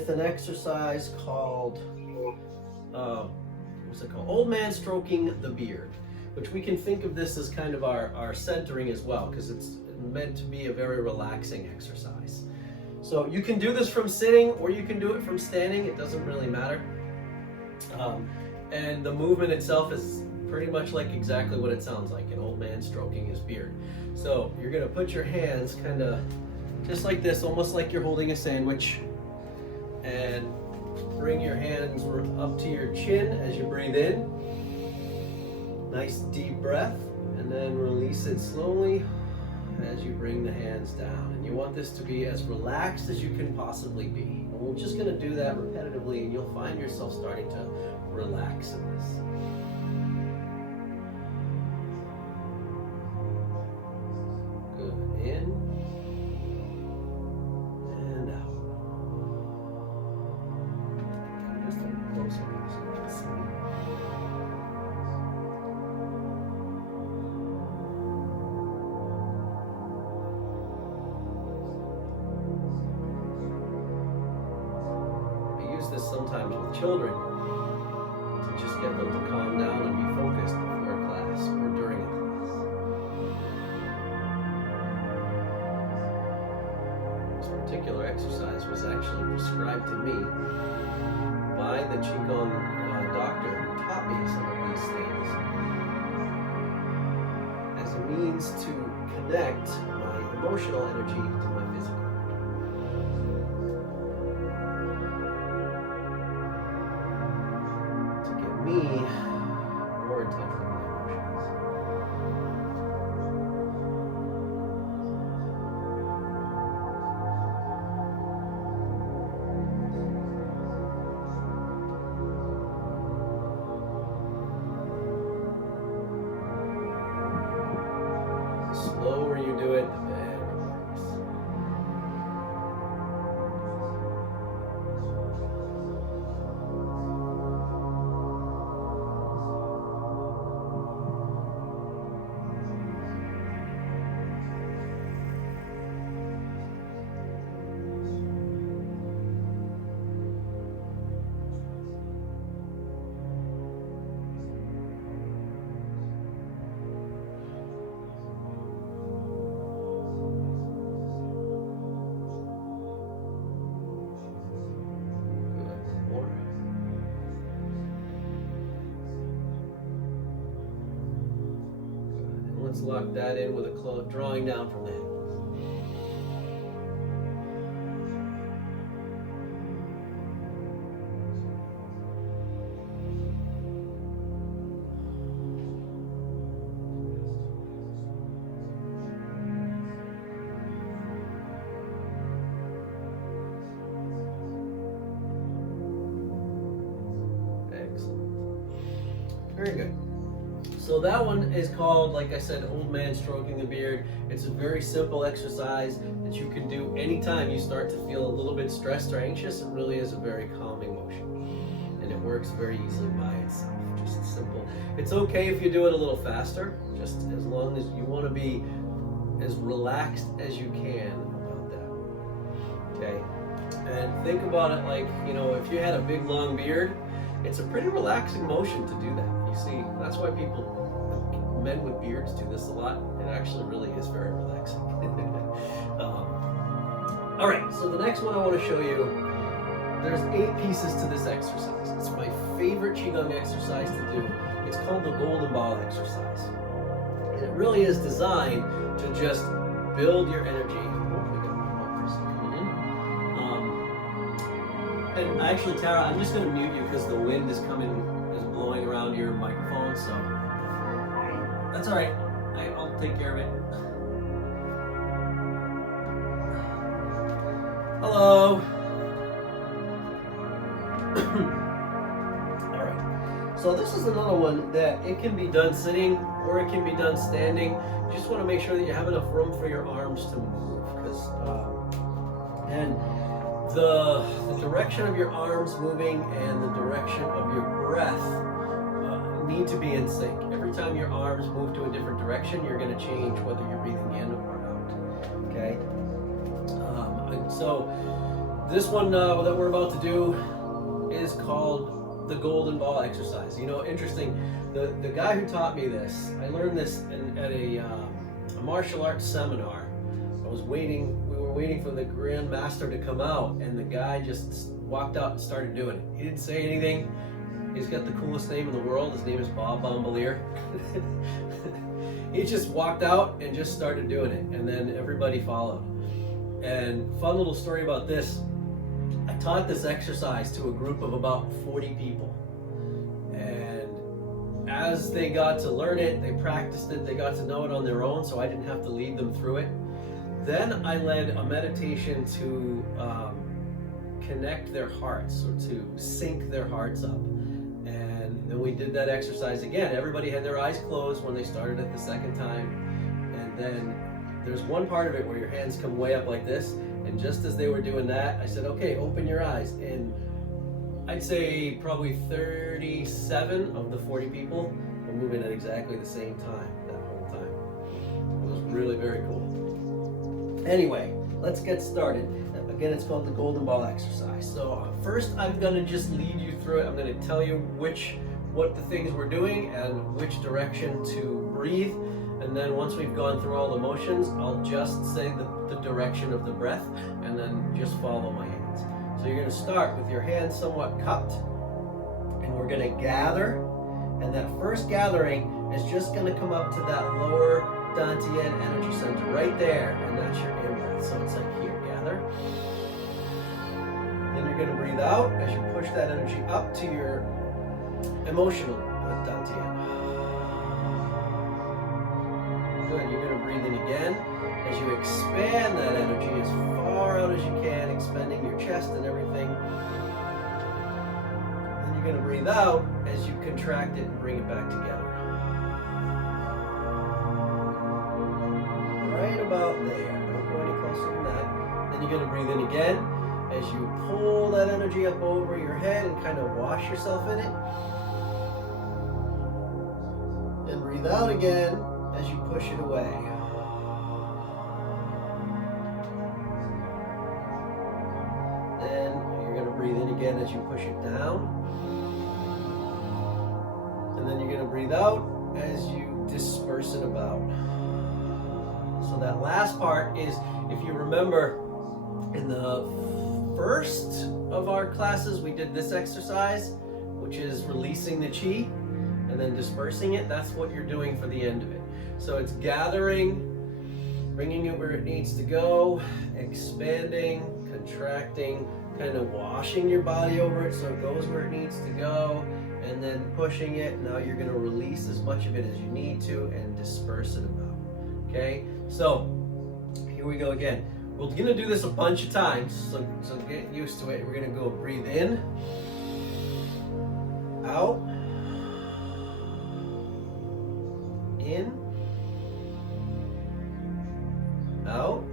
with an exercise called, what's it called? Old man stroking the beard, which we can think of this as kind of our centering as well, because it's meant to be a very relaxing exercise. So you can do this from sitting or you can do it from standing. It doesn't really matter. And the movement itself is pretty much like exactly what it sounds like, an old man stroking his beard. So you're gonna put your hands kind of just like this, almost like you're holding a sandwich, and bring your hands up to your chin as you breathe in. Nice deep breath, and then release it slowly as you bring the hands down. And you want this to be as relaxed as you can possibly be. And we're just gonna do that repetitively, and you'll find yourself starting to relax in this. Good. In and out. Come just a little closer so you can see. I use this sometimes with children to just get them to calm down and be focused before a class or during a class. This particular exercise was actually prescribed to me by the Qigong doctor who taught me some of these things as a means to connect my emotional energy to my physical. To get me more in touch with my emotions. The slower you do it, the better it works. Let's lock that in with a drawing down from the head. Excellent. Very good. So that one is called, like I said, old man stroking the beard. It's a very simple exercise that you can do anytime you start to feel a little bit stressed or anxious. It really is a very calming motion, and it works very easily by itself. Just simple. It's okay if you do it a little faster, just as long as you want to be as relaxed as you can about that. Okay? And think about it like, you know, if you had a big long beard, it's a pretty relaxing motion to do that. You see, that's why men with beards do this a lot. It actually really is very relaxing. All right, so the next one I want to show you, there's 8 pieces to this exercise. It's my favorite Qigong exercise to do. It's called the golden ball exercise. And it really is designed to just build your energy. And actually, Tara, I'm just going to mute you because the wind is blowing around your microphone, so that's all right. I'll take care of it. Hello. All right. So this is another one that it can be done sitting or it can be done standing. You just want to make sure that you have enough room for your arms to move, because the direction of your arms moving and the direction of your breath need to be in sync. Every time your arms move to a different direction, you're going to change whether you're breathing in or out. Okay? So This one that we're about to do is called the golden ball exercise. You know, interesting, the guy who taught me this, I learned this at a martial arts seminar. We were waiting for the Grand Master to come out, and the guy just walked out and started doing it. He didn't say anything. He's got the coolest name in the world. His name is Bob Bombalier. He just walked out and just started doing it, and then everybody followed. And fun little story about this, I taught this exercise to a group of about 40 people. And as they got to learn it, they practiced it, they got to know it on their own, so I didn't have to lead them through it. Then I led a meditation to connect their hearts, or to sync their hearts up. And then we did that exercise again. Everybody had their eyes closed when they started it the second time. And then there's one part of it where your hands come way up like this. And just as they were doing that, I said, okay, open your eyes. And I'd say probably 37 of the 40 people were moving at exactly the same time that whole time. It was really very cool. Anyway, let's get started. Again, it's called the golden ball exercise. So first I'm going to just lead you through it. I'm going to tell you what the things we're doing and which direction to breathe. And then once we've gone through all the motions, I'll just say the direction of the breath and then just follow my hands. So you're going to start with your hands somewhat cupped, and we're going to gather. And that first gathering is just going to come up to that lower Dantian energy center right there, and that's your in-breath. So it's like here, gather. Then you're going to breathe out as you push that energy up to your emotional Dantian. Good, you're going to breathe in again as you expand that energy as far out as you can, expanding your chest and everything. Then you're going to breathe out as you contract it and bring it back together. Right about there. Don't go any closer than that. Then you're going to breathe in again as you pull that energy up over your head and kind of wash yourself in it. And breathe out again as you push it away. Then you're going to breathe in again as you push it down. And then you're going to breathe out as you disperse it about. So that last part is, if you remember, in the first of our classes, we did this exercise, which is releasing the chi and then dispersing it. That's what you're doing for the end of it. So it's gathering, bringing it where it needs to go, expanding, contracting, kind of washing your body over it so it goes where it needs to go, and then pushing it. Now you're going to release as much of it as you need to and disperse it about. Okay, so here we go again. We're going to do this a bunch of times, so get used to it. We're going to go breathe in, out, in, out,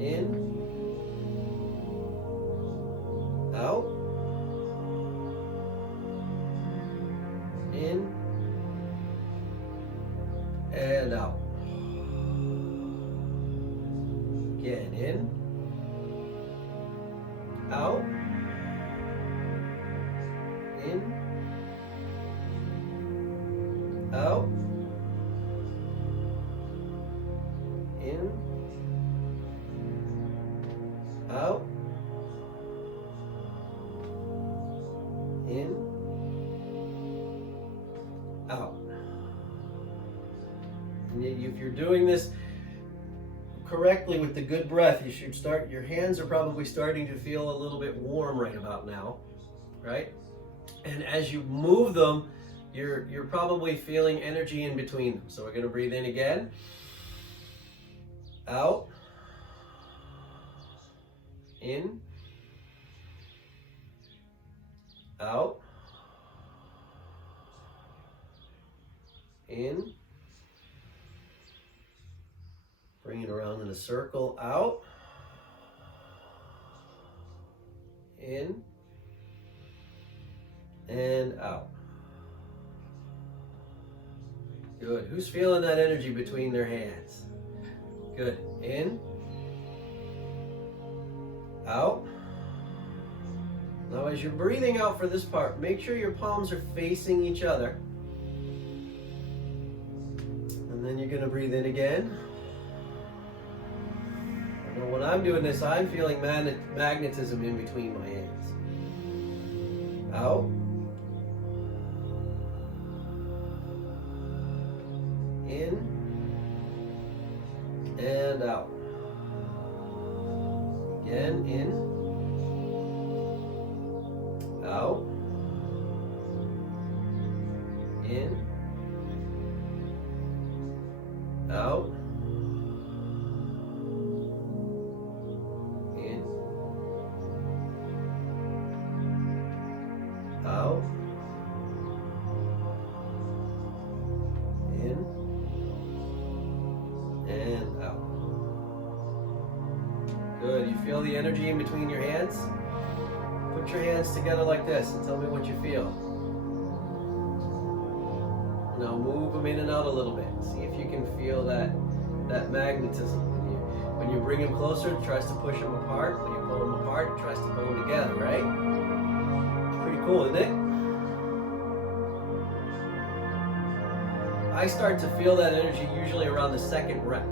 in, out, in, and out. Again, in, out, in, out, in, out, in, out. And if you're doing this correctly with the good breath, you should start, your hands are probably starting to feel a little bit warm right about now, right? And as you move them, you're probably feeling energy in between them. So we're going to breathe in again, out, in, out, in, bring it around in a circle, out, in, and out. Good. Who's feeling that energy between their hands? Good. In, Out. Now as you're breathing out for this part, make sure your palms are facing each other. And then you're going to breathe in again. Now when I'm doing this, I'm feeling magnetism in between my hands. Out. In. And out. Again, in. Out. In. Out. In. Out. In. And out. Good. You feel the energy in between your hands? Put your hands together like this and tell me what you feel. Now move them in and out a little bit. See if you can feel that magnetism. When you bring them closer, it tries to push them apart. When you pull them apart, it tries to pull them together, right? It's pretty cool, isn't it? I start to feel that energy usually around the second rep,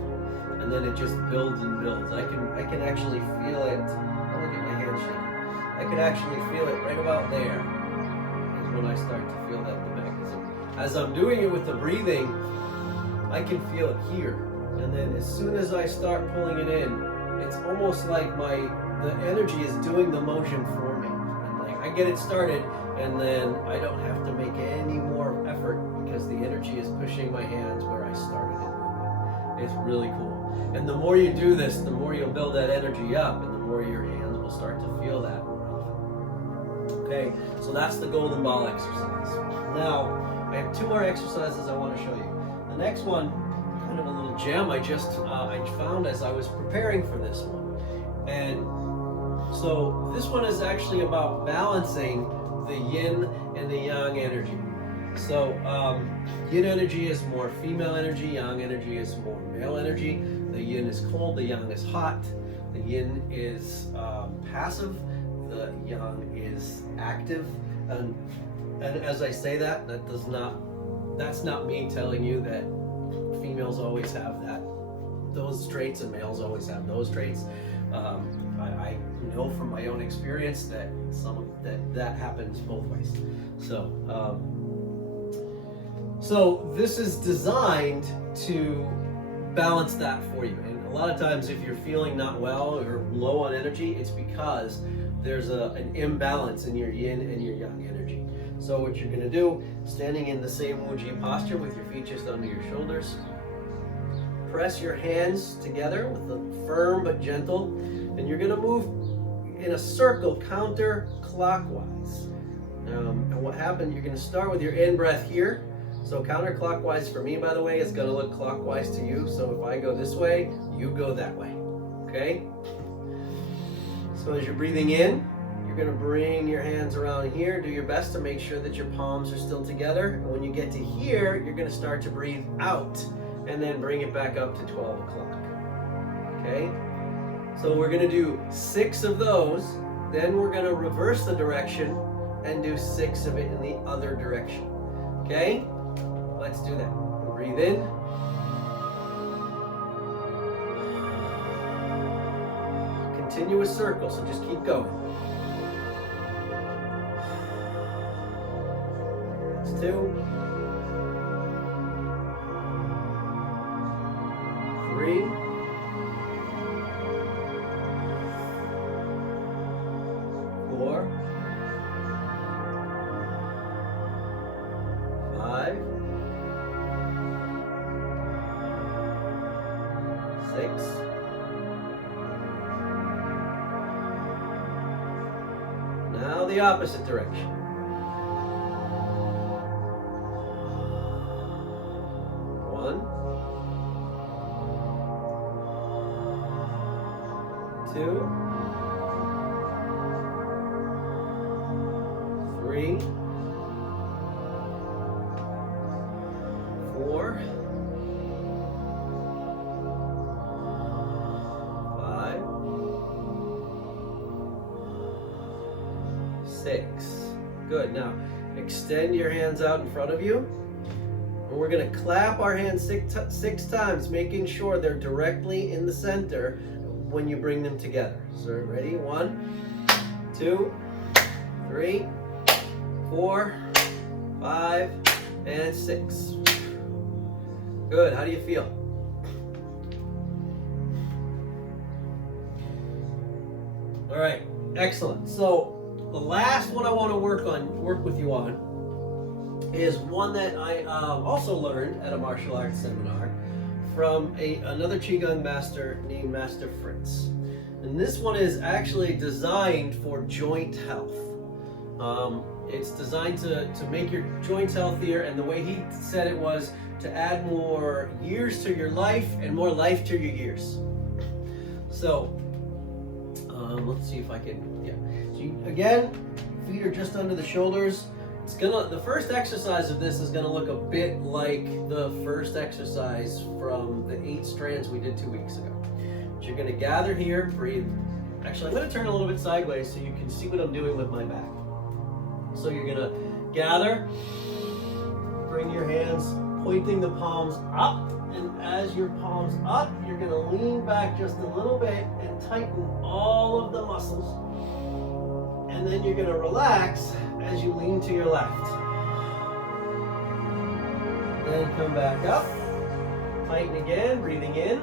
and then it just builds and builds. I can actually feel it. Oh, look at my hand shaking. I can actually feel it right about there. Is when I start to feel that the magnetism. As I'm doing it with the breathing, I can feel it here, and then as soon as I start pulling it in, it's almost like the energy is doing the motion for me. And like I get it started, and then I don't have to make any more effort because the energy is pushing my hands where I started it moving. It's really cool. And the more you do this, the more you'll build that energy up, and the more your hands will start to feel that more often. Okay, so that's the golden ball exercise. Now, I have two more exercises I want to show you. The next one, kind of a little gem I found as I was preparing for this one. And so this one is actually about balancing the yin and the yang energy. So yin energy is more female energy, yang energy is more male energy. The yin is cold, the yang is hot. The yin is passive, the yang is active. And as I say that, that's not me telling you that females always have those traits and males always have those traits. I know from my own experience that that happens both ways. So this is designed to balance that for you. And a lot of times if you're feeling not well or low on energy, it's because there's an imbalance in your yin and your yang energy. So what you're going to do, standing in the same Wuji posture with your feet just under your shoulders, press your hands together with a firm but gentle, and you're going to move in a circle counterclockwise. And what happened, you're going to start with your in breath here. So counterclockwise for me, by the way, is going to look clockwise to you. So if I go this way, you go that way. Okay? So as you're breathing in, you're going to bring your hands around here. Do your best to make sure that your palms are still together. And when you get to here, you're going to start to breathe out and then bring it back up to 12 o'clock. Okay? So we're going to do 6 of those. Then we're going to reverse the direction and do 6 of it in the other direction. Okay? Let's do that. Breathe in. Continuous circle, so just keep going. That's 2. 3. 4. 5. 6. Now the opposite direction. 1. 2. 3. 4. 5. 6. Good. Now, extend your hands out in front of you. And we're going to clap our hands 6 times, making sure they're directly in the center when you bring them together. So ready? 1, 2, 3, 4, 5, and 6. Good. How do you feel? All right. Excellent. So the last one I want to work with you on, is one that I also learned at a martial arts seminar from another Qigong master named Master Fritz. And this one is actually designed for joint health. It's designed to make your joints healthier, and the way he said it was to add more years to your life and more life to your years. So let's see if I can, yeah. So again, feet are just under the shoulders. The first exercise of this is gonna look a bit like the first exercise from the 8 strands we did 2 weeks ago. But you're gonna gather here, breathe. Actually, I'm gonna turn a little bit sideways so you can see what I'm doing with my back. So you're gonna gather, bring your hands, pointing the palms up, and as your palms up, you're gonna lean back just a little bit and tighten all of the muscles. And then you're gonna relax as you lean to your left. Then come back up, tighten again, breathing in,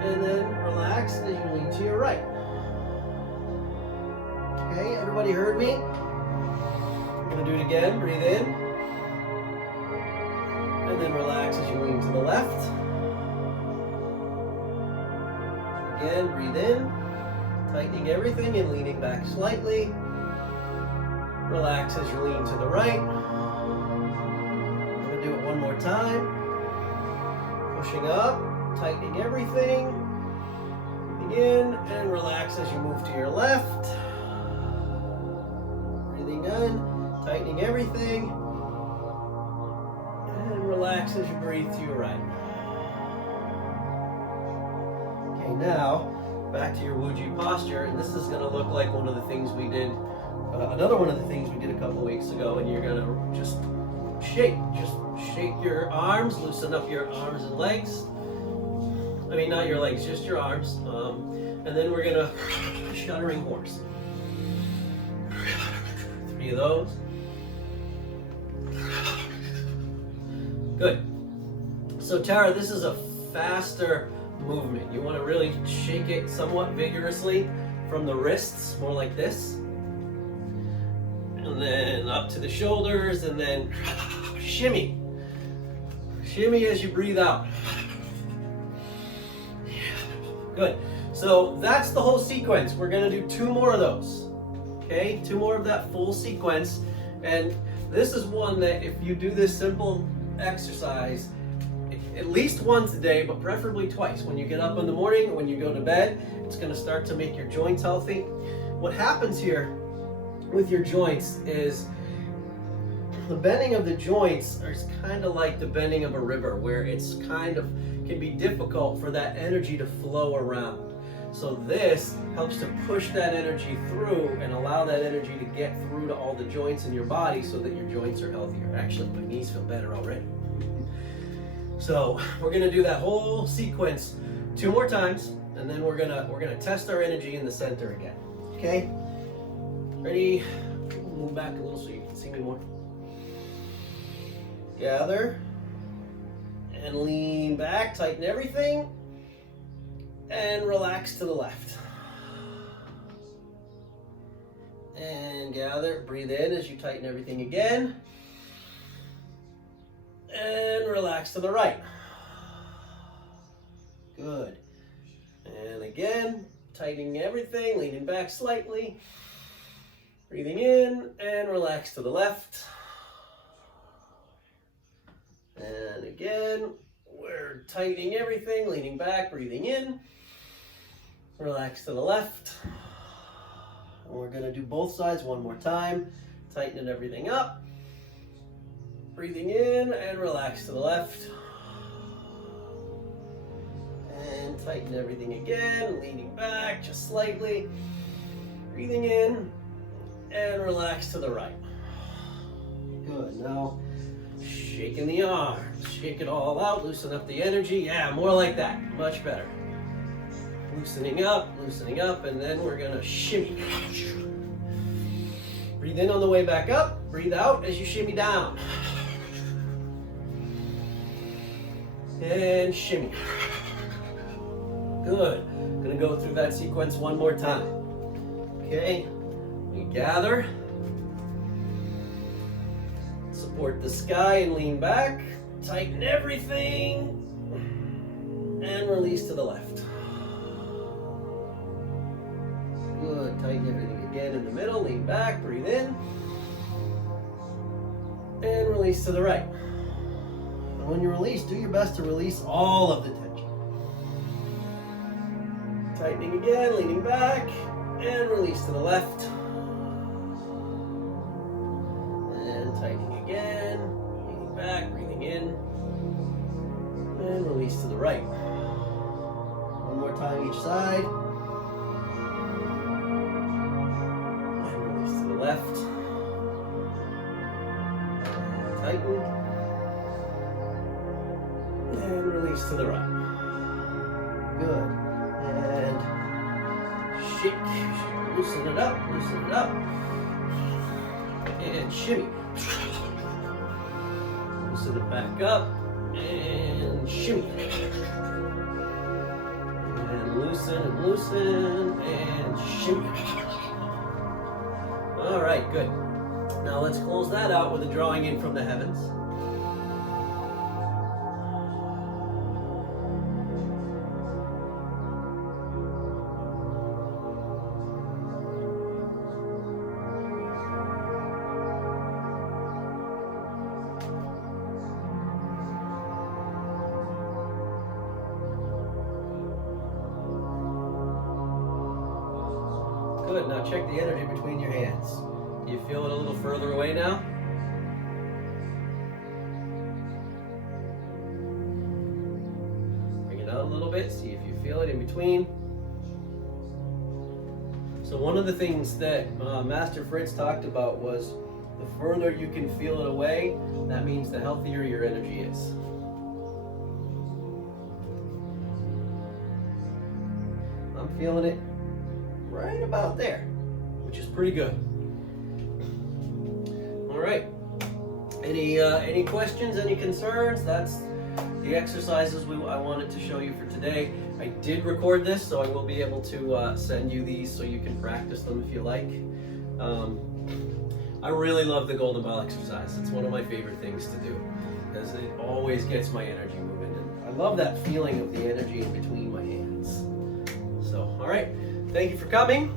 and then relax as you lean to your right. Okay, everybody heard me? I'm gonna do it again, breathe in, and then relax as you lean to the left. Again, breathe in, tightening everything and leaning back slightly. Relax as you lean to the right. I'm gonna do it one more time. Pushing up, tightening everything. Breathing in, and relax as you move to your left. Breathing in, tightening everything. And relax as you breathe to your right. Okay, now, back to your Wuji posture, and this is gonna look like one of the things we did another one of the things we did a couple weeks ago, and you're gonna just shake your arms, loosen up your arms and legs. I mean, not your legs, just your arms. And then we're gonna shuddering horse. 3 of those. Good. So Tara, this is a faster movement. You want to really shake it somewhat vigorously from the wrists, more like this. And then up to the shoulders, and then shimmy. Shimmy as you breathe out. Good. So that's the whole sequence. We're going to do 2 more of those. Okay? 2 more of that full sequence. And this is one that if you do this simple exercise at least once a day, but preferably twice. When you get up in the morning, when you go to bed, it's going to start to make your joints healthy. What happens here with your joints is the bending of the joints is kind of like the bending of a river, where it's kind of can be difficult for that energy to flow around. So this helps to push that energy through and allow that energy to get through to all the joints in your body so that your joints are healthier. Actually, my knees feel better already. So we're gonna do that whole sequence 2 more times, and then we're gonna test our energy in the center again. Okay? Ready? Move back a little so you can see me more. Gather and lean back, tighten everything, and relax to the left. And gather, breathe in as you tighten everything again. And relax to the right. Good. And again, tightening everything, leaning back slightly. Breathing in and relax to the left. And again, we're tightening everything, leaning back, breathing in. Relax to the left. And we're going to do both sides one more time, tightening everything up. Breathing in and relax to the left. And tighten everything again, leaning back just slightly. Breathing in and relax to the right. Good. Now, shaking the arms. Shake it all out. Loosen up the energy. Yeah, more like that. Much better. Loosening up, and then we're gonna shimmy. Breathe in on the way back up. Breathe out as you shimmy down. And shimmy. Good. Gonna go through that sequence one more time. Okay. We gather. Support the sky and lean back. Tighten everything. And release to the left. Good. Tighten everything again in the middle. Lean back. Breathe in. And release to the right. And when you release, do your best to release all of the tension. Tightening again, leaning back, and release to the left. And tightening again, leaning back, breathing in, and release to the right. One more time each side. And release to the left. And tighten. And release to the right. Good. And shake. Loosen it up. Loosen it up. And shimmy. Loosen it back up. And shimmy. And loosen and shimmy. All right, good. Now let's close that out with a drawing in from the heavens. Good, now check the energy between your hands. Do you feel it a little further away now? Bring it out a little bit, see if you feel it in between. So one of the things that Master Fritz talked about was the further you can feel it away, that means the healthier your energy is. I'm feeling it right about there, which is pretty good. All right. Any questions? Any concerns? That's the exercises I wanted to show you for today. I did record this, so I will be able to send you these so you can practice them if you like. I really love the Golden Ball exercise. It's one of my favorite things to do because it always gets my energy moving, and I love that feeling of the energy in between my hands. So, all right. Thank you for coming.